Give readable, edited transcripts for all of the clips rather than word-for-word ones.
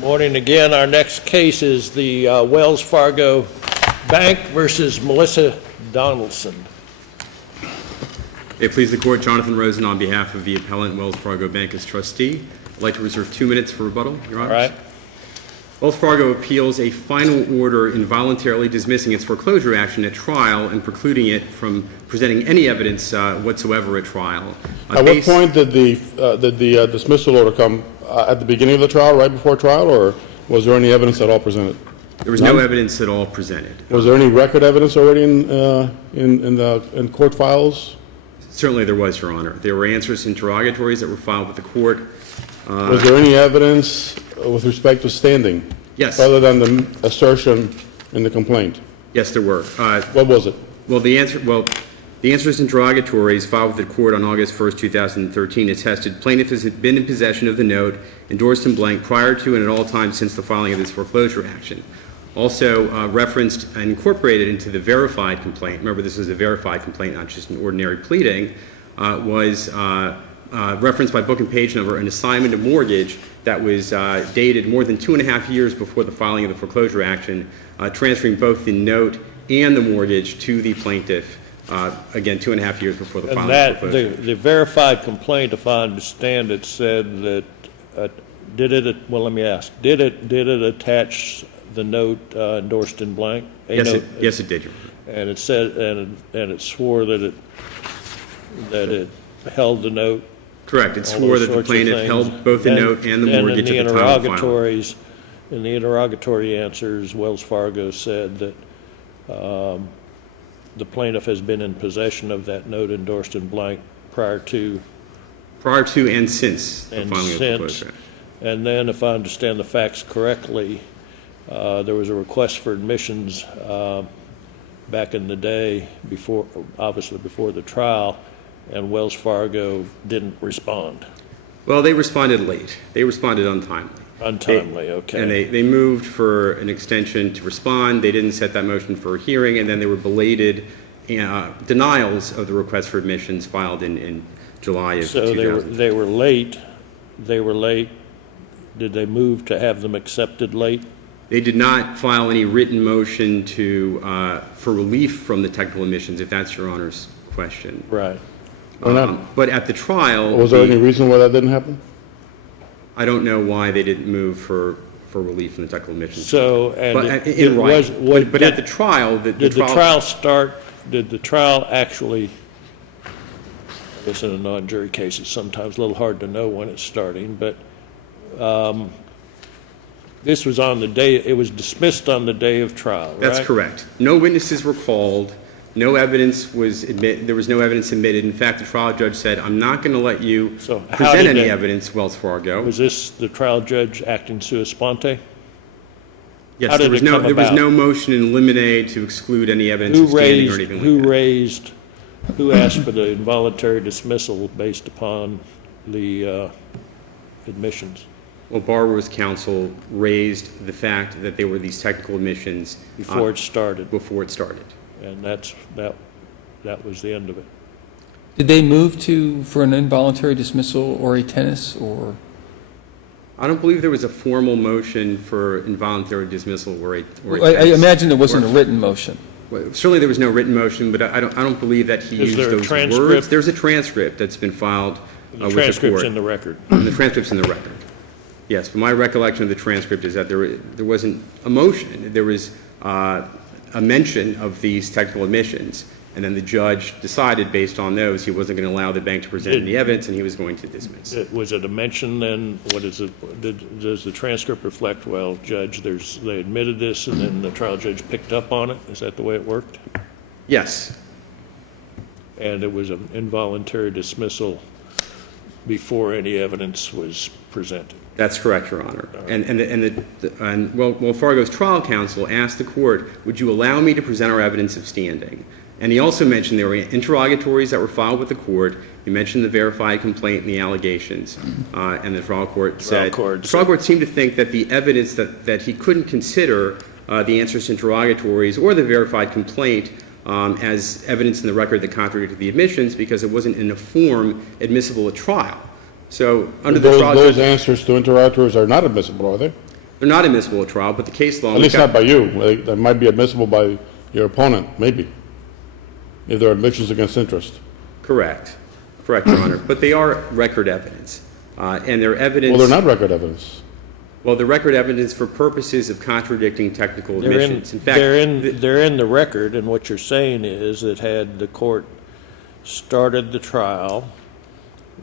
Morning again. Our next case is the Wells Fargo Bank versus Melissa Donaldson. May it please the Court, Jonathan Rosen on behalf of the appellant, Wells Fargo Bank as trustee. I'd like to reserve 2 minutes for rebuttal, Your Honor. All right. Wells Fargo appeals a final order involuntarily dismissing its foreclosure action at trial and precluding it from presenting any evidence whatsoever at trial. At what point did the dismissal order come? At the beginning of the trial, right before trial, or was there any evidence at all presented? There was no evidence at all presented. Was there any record evidence already in court files? Certainly there was, Your Honor. There were answers to interrogatories that were filed with the court. Was there any evidence with respect to standing? Yes. Other than the assertion in the complaint? Yes, there were. What was it? Well, the answers to interrogatories filed with the court on August 1st, 2013 attested plaintiff has been in possession of the note endorsed in blank prior to and at all times since the filing of this foreclosure action. Also referenced and incorporated into the verified complaint, remember this is a verified complaint, not just an ordinary pleading, was referenced by book and page number an assignment of mortgage that was dated more than 2.5 years before the filing of the foreclosure action, transferring both the note and the mortgage to the plaintiff, again, 2.5 years before the filing of the foreclosure. The verified complaint, if I understand it, said that, did it attach the note endorsed in blank? Yes, it did, Your Honor. And it said, and it swore that it held the note. Correct. It swore that the plaintiff held both the note and the mortgage at the time of filing. In the interrogatory answers, Wells Fargo said that the plaintiff has been in possession of that note endorsed in blank prior to and since the filing of the foreclosure. And then, if I understand the facts correctly, there was a request for admissions back in the day, obviously before the trial, and Wells Fargo didn't respond. Well, they responded late. They responded untimely. Okay. And they moved for an extension to respond. They didn't set that motion for a hearing, and then there were belated denials of the request for admissions filed in July of 2000. So they were late. They were late. Did they move to have them accepted late? They did not file any written motion for relief from the technical admissions, if that's Your Honor's question. Right. But at the trial... Was there any reason why that didn't happen? I don't know why they didn't move for relief from the technical admissions. So, but at the trial... Did the trial actually... I guess in a non-jury case, it's sometimes a little hard to know when it's starting, but this was on the day... It was dismissed on the day of trial, right? That's correct. No witnesses were called. No evidence was admitted. There was no evidence admitted. In fact, the trial judge said, I'm not going to let you present any evidence, Wells Fargo. Was this the trial judge acting sua sponte? Yes, there was no motion in limine to exclude any evidence of standing or anything like that. Who asked for the involuntary dismissal based upon the admissions? Well, borrower's counsel raised the fact that there were these technical admissions before it started. And that was the end of it. Did they move for an involuntary dismissal or a tennis or? I don't believe there was a formal motion for involuntary dismissal or a tennis. I imagine there wasn't a written motion. Well, certainly there was no written motion, but I don't believe that he used those words. There's a transcript that's been filed with the court. The transcript's in the record. The transcript's in the record. Yes, but my recollection of the transcript is that there wasn't a motion. There was a mention of these technical admissions, and then the judge decided based on those he wasn't going to allow the bank to present any evidence and he was going to dismiss. Was it a mention then? What is it? Does the transcript reflect, well, Judge, they admitted this and then the trial judge picked up on it? Is that the way it worked? Yes. And it was an involuntary dismissal before any evidence was presented? That's correct, Your Honor. And Wells Fargo's trial counsel asked the court, would you allow me to present our evidence of standing? And he also mentioned there were interrogatories that were filed with the court. He mentioned the verified complaint and the allegations. And the trial court said, the trial court seemed to think that the evidence that he couldn't consider the answers to interrogatories or the verified complaint as evidence in the record that contradicted the admissions because it wasn't in a form admissible at trial. So under the trial those answers to interrogatories are not admissible, are they? They're not admissible at trial, but the case law... At least not by you. Like, that might be admissible by your opponent, maybe, if they're admissions against interest. Correct. Correct, Your Honor. But they are record evidence. And they're evidence... Well, they're not record evidence. Well, they're record evidence for purposes of contradicting technical admissions. In fact, they're in the record, and what you're saying is that had the court started the trial,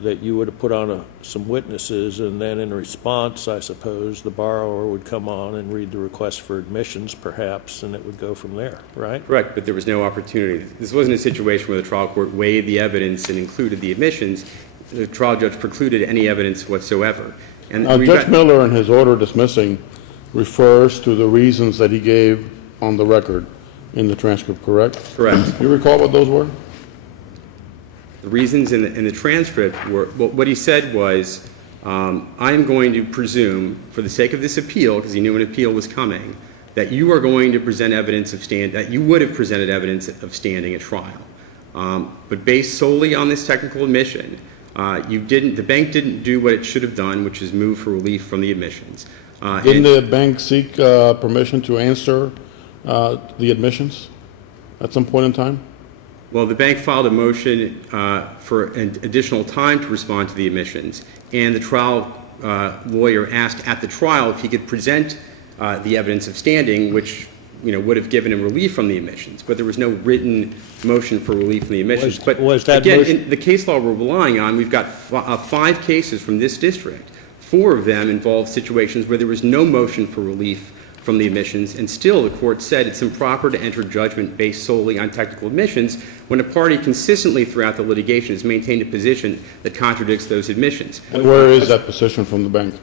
that you would have put on some witnesses, and then in response, I suppose, the borrower would come on and read the request for admissions, perhaps, and it would go from there, right? correct, but there was no opportunity. This wasn't a situation where the trial court weighed the evidence and included the admissions. The trial judge precluded any evidence whatsoever. And Judge Miller, in his order dismissing, refers to the reasons that he gave on the record in the transcript, correct? Correct. Do you recall what those were? The reasons in the transcript were, well, what he said was, I'm going to presume, for the sake of this appeal, because he knew an appeal was coming, that you are going to present evidence of that you would have presented evidence of standing at trial. But based solely on this technical admission, the bank didn't do what it should have done, which is move for relief from the admissions. Didn't the bank seek permission to answer the admissions at some point in time? Well, the bank filed a motion for an additional time to respond to the admissions, and the trial lawyer asked at the trial if he could present the evidence of standing, which would have given him relief from the admissions, but there was no written motion for relief from the admissions. Was that again, motion... in the case law we're relying on, we've got 5 cases from this district. 4 of them involve situations where there was no motion for relief from the admissions, and still the court said it's improper to enter judgment based solely on technical admissions when a party consistently throughout the litigation has maintained a position that contradicts those admissions. And where is that position from the bank?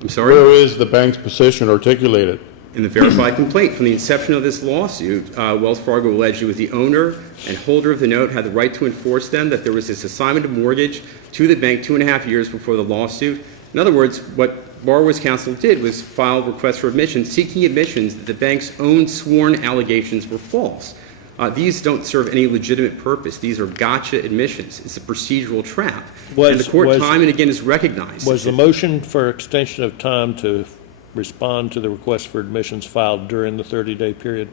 I'm sorry? Where is the bank's position articulated? In the verified complaint, from the inception of this lawsuit, Wells Fargo alleged it was the owner and holder of the note had the right to enforce them, that there was this assignment of mortgage to the bank 2.5 years before the lawsuit. In other words, what Borrower's Counsel did was file requests for admissions, seeking admissions that the bank's own sworn allegations were false. These don't serve any legitimate purpose. These are gotcha admissions. It's a procedural trap. And the court time and again has recognized. Was the motion for extension of time to respond to the request for admissions filed during the 30-day period?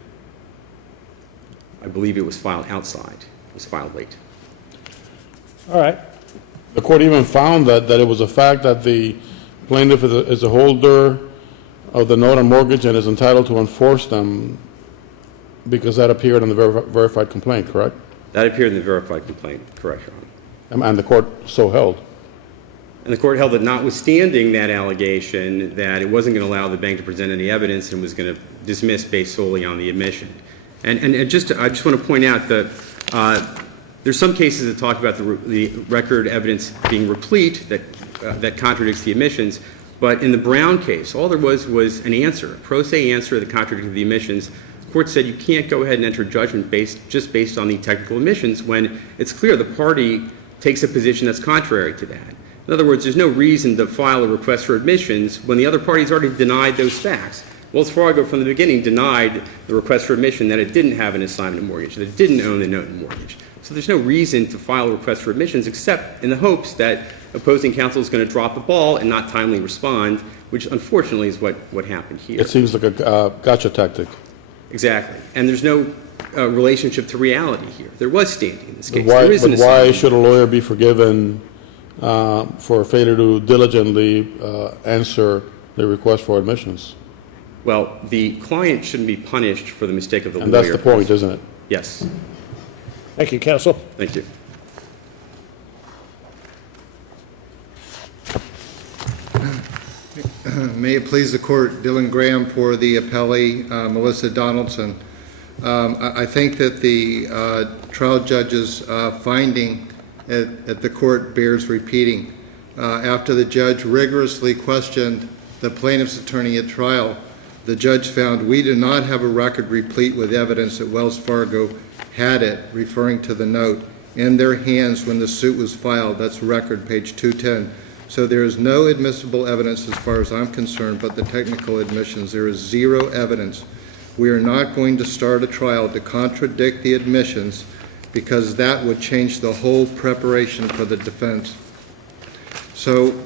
I believe it was filed outside. It was filed late. All right. The court even found that it was a fact that the plaintiff is a holder of the note and mortgage and is entitled to enforce them because that appeared in the verified complaint, correct? That appeared in the verified complaint, correct, Your Honor. And the court so held. And the court held that notwithstanding that allegation, that it wasn't going to allow the bank to present any evidence and was going to dismiss based solely on the admission. And I just want to point out that there's some cases that talk about the record evidence being replete that contradicts the admissions, but in the Brown case, all there was an answer, a pro se answer that contradicted the admissions. The court said you can't go ahead and enter judgment just based on the technical admissions when it's clear the party takes a position that's contrary to that. In other words, there's no reason to file a request for admissions when the other party's already denied those facts. Wells Fargo, from the beginning, denied the request for admission that it didn't have an assignment of mortgage, that it didn't own the note and mortgage. So there's no reason to file a request for admissions except in the hopes that opposing counsel is going to drop the ball and not timely respond, which unfortunately is what happened here. It seems like a gotcha tactic. Exactly. And there's no relationship to reality here. There was standing in this case. But why should a lawyer be forgiven for failure to diligently answer the request for admissions? Well, the client shouldn't be punished for the mistake of the lawyer. And that's the point, isn't it? Yes. Thank you, counsel. Thank you. May it please the court, Dylan Graham for the appellee, Melissa Donaldson. I think that the trial judge's finding at the court bears repeating. After the judge rigorously questioned the plaintiff's attorney at trial, the judge found we do not have a record replete with evidence that Wells Fargo had it, referring to the note, in their hands when the suit was filed. That's record, page 210. So there is no admissible evidence as far as I'm concerned, but the technical admissions. There is zero evidence. We are not going to start a trial to contradict the admissions because that would change the whole preparation for the defense. So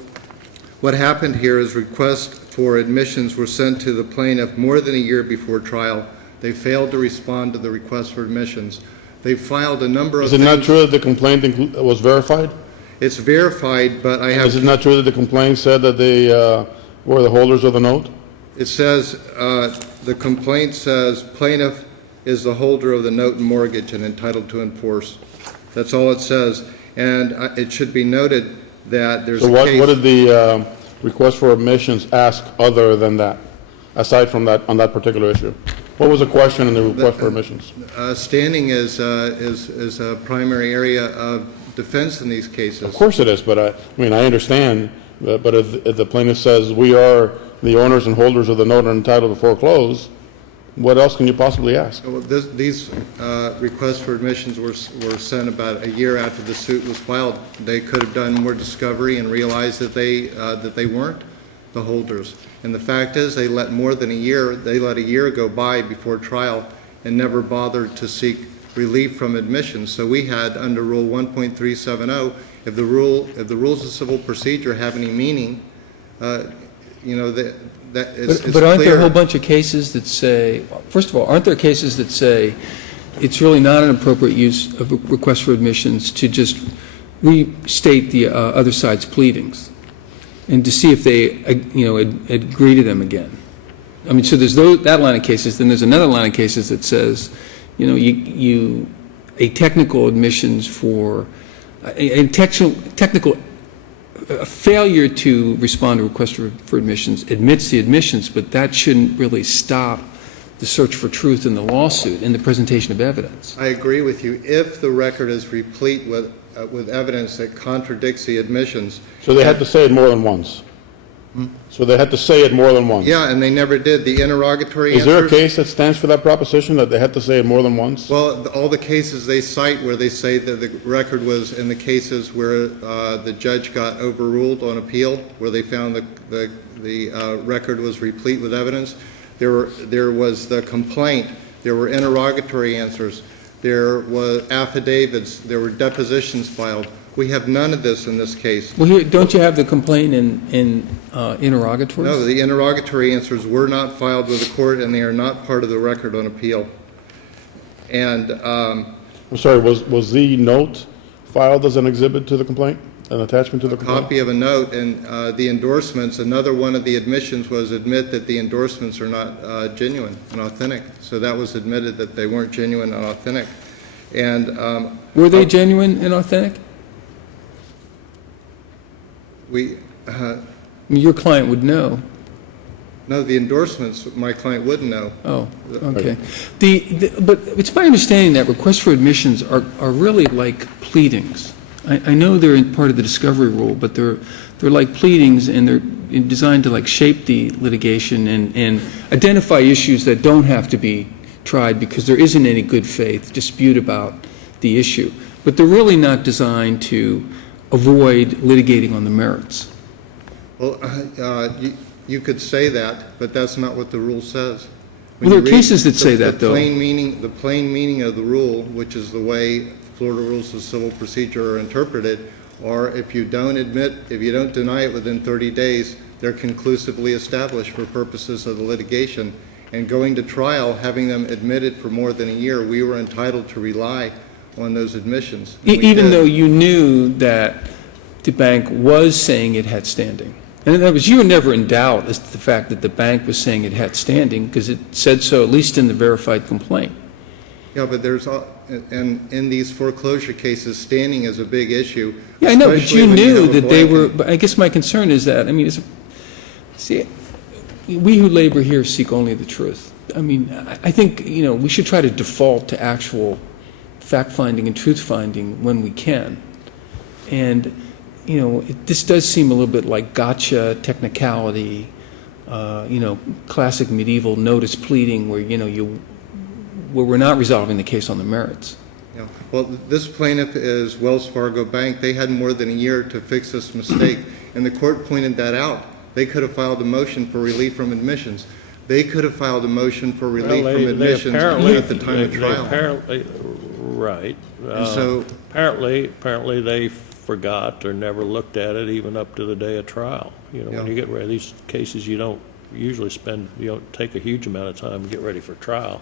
what happened here is request for admissions were sent to the plaintiff more than a year before trial. They failed to respond to the request for admissions. They filed a number of Is it things. not true that the complaint was verified? It's verified, but I Is it have, not true that the complaint said that they were the holders of the note? it says, the complaint says plaintiff is the holder of the note and mortgage and entitled to enforce. That's all it says. And it should be noted that there's So a what case. did the request for admissions ask other than that, aside from that, on that particular issue? What was the question in the request for admissions? Standing is a primary area of defense in these cases. Of course it is, but I mean, I understand, but if the plaintiff says, we are the owners and holders of the note and entitled to foreclose, what else can you possibly ask? Well, these requests for admissions were sent about a year after the suit was filed. They could have done more discovery and realized that they weren't the holders. And the fact is, they let a year go by before trial and never bothered to seek relief from admissions. So we had, under Rule 1.370, if the rules of civil procedure have any meaning, it's But aren't there a whole clear. bunch of cases that say, first of all, aren't there cases that say it's really not an appropriate use of a request for admissions to just restate the other side's pleadings and to see if they, agree to them again? I mean, so there's that line of cases, then there's another line of cases that says, a technical admissions for, a technical a failure to respond to requests for admissions admits the admissions, but that shouldn't really stop the search for truth in the lawsuit and the presentation of evidence. I agree with you. If the record is replete with evidence that contradicts the admissions. So they had to say it more than once? So they had to say it more than once? Yeah, and they never did. The interrogatory Is answers. there a case that stands for that proposition, that they had to say it more than once? Well, all the cases they cite where they say that the record was in the cases where the judge got overruled on appeal, where they found the record was replete with evidence, there was the complaint, there were interrogatory answers, there were affidavits, there were depositions filed. We have none of this in this case. Well, here, don't you have the complaint in interrogatories? No, the interrogatory answers were not filed with the court, and they are not part of the record on appeal. And I'm sorry, was the note filed as an exhibit to the complaint, an attachment to the complaint? copy of a note, and the endorsements, another one of the admissions was admit that the endorsements are not genuine and authentic. So that was admitted that they weren't genuine and authentic. And Were they genuine and authentic? I mean, your client would know. No, the endorsements, my client wouldn't know. Oh, okay. But it's my understanding that requests for admissions are really like pleadings. I know they're in part of the discovery rule, but they're like pleadings, and they're designed to shape the litigation and identify issues that don't have to be tried because there isn't any good faith dispute about the issue. But they're really not designed to avoid litigating on the merits. Well, you could say that, but that's not what the rule says. Well, there are cases that say that, though. The plain meaning of the rule, which is the way Florida rules of civil procedure are interpreted, or if you don't deny it within 30 days, they're conclusively established for purposes of the litigation. And going to trial, having them admitted for more than a year, we were entitled to rely on those admissions. And we Even did. though you knew that the bank was saying it had standing. And in other words, you were never in doubt as to the fact that the bank was saying it had standing because it said so, at least in the verified complaint. Yeah, but in these foreclosure cases, standing is a big issue. Yeah, I know, but especially you when knew have a that they were, blanket. but I guess my concern is that, see, we who labor here seek only the truth. I mean, I think, we should try to default to actual fact-finding and truth-finding when we can. And, this does seem a little bit like gotcha technicality, classic medieval notice pleading where, where we're not resolving the case on the merits. Yeah. Well, this plaintiff is Wells Fargo Bank. They had more than a year to fix this mistake, and the court pointed that out. They could have filed a motion for relief from admissions. They could have filed a motion for relief from admissions at the time of trial. Apparently, right. And so- Apparently they forgot or never looked at it even up to the day of trial. You know, when Yeah. you get ready, these cases, you don't take a huge amount of time to get ready for trial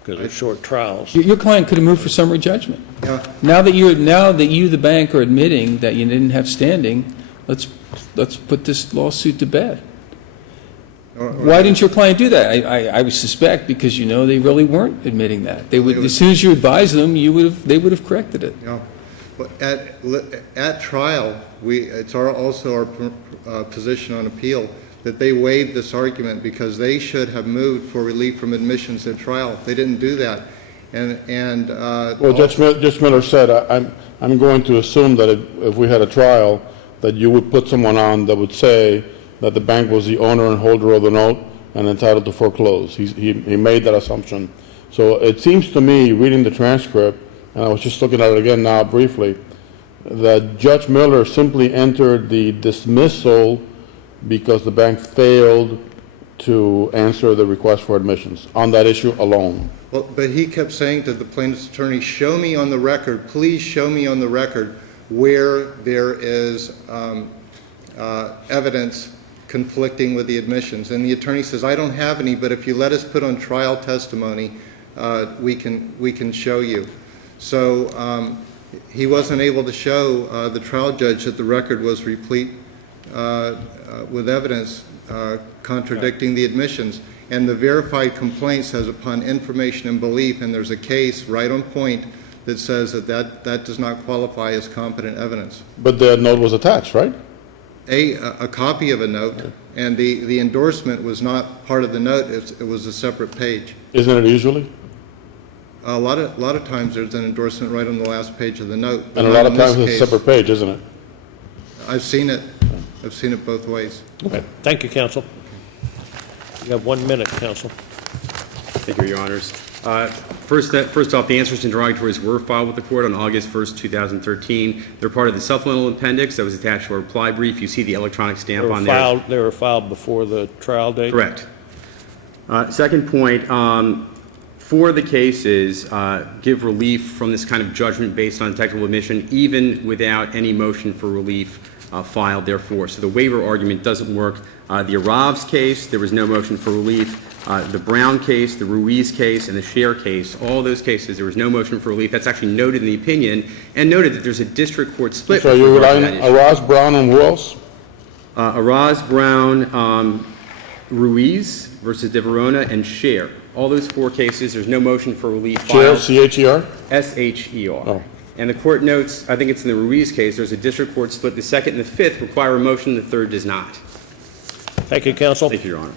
because they're short trials. Your client could have moved for summary judgment. Yeah. Now that you, the bank, are admitting that you didn't have standing, let's put this lawsuit to bed. Why didn't your client do that? I would suspect because they really weren't admitting that. They would, as soon as you advised them, they would have corrected it. Yeah. But at trial, it's also our position on appeal that they waived this argument because they should have moved for relief from admissions at trial. They didn't do that. Well, Judge Miller said, I'm going to assume that if we had a trial, that you would put someone on that would say that the bank was the owner and holder of the note and entitled to foreclose. He made that assumption. So it seems to me, reading the transcript, and I was just looking at it again now briefly, that Judge Miller simply entered the dismissal because the bank failed to answer the request for admissions on that issue alone. Well, but he kept saying to the plaintiff's attorney, show me on the record, please show me on the record where there is evidence conflicting with the admissions. And the attorney says, I don't have any, but if you let us put on trial testimony, we can show you. So he wasn't able to show the trial judge that the record was replete with evidence contradicting the admissions. And the verified complaint says upon information and belief, and there's a case right on point that says that does not qualify as competent evidence. But the note was attached, right? A copy of a note, and the endorsement was not part of the note. It was a separate page. Isn't it usually? A lot of times there's an endorsement right on the last page of the note. And a lot of times it's a separate page, isn't it? I've seen it. I've seen it both ways. Okay. Thank you, counsel. You have 1 minute, counsel. Thank you, Your Honors. First off, the answers to interrogatories were filed with the court on August 1st, 2013. They're part of the supplemental appendix that was attached to our reply brief. You see the electronic stamp on there. They were filed before the trial date? Correct. Second point, for the cases, give relief from this kind of judgment based on technical admission, even without any motion for relief filed, therefore. So the waiver argument doesn't work. The Arav's case, there was no motion for relief. The Brown case, the Ruiz case, and the Scher case, all those cases, there was no motion for relief. That's actually noted in the opinion, and noted that there's a district court split. So you're relying on Araz, Brown, and who else? Araz, Brown, Ruiz versus De Verona, and Scher. All those 4 cases, there's no motion for relief filed. C-H-E-R? S-H-E-R. Oh. And the court notes, I think it's in the Ruiz case, there's a district court split. The second and the fifth require a motion, the third does not. Thank you, counsel. Thank you, Your Honor.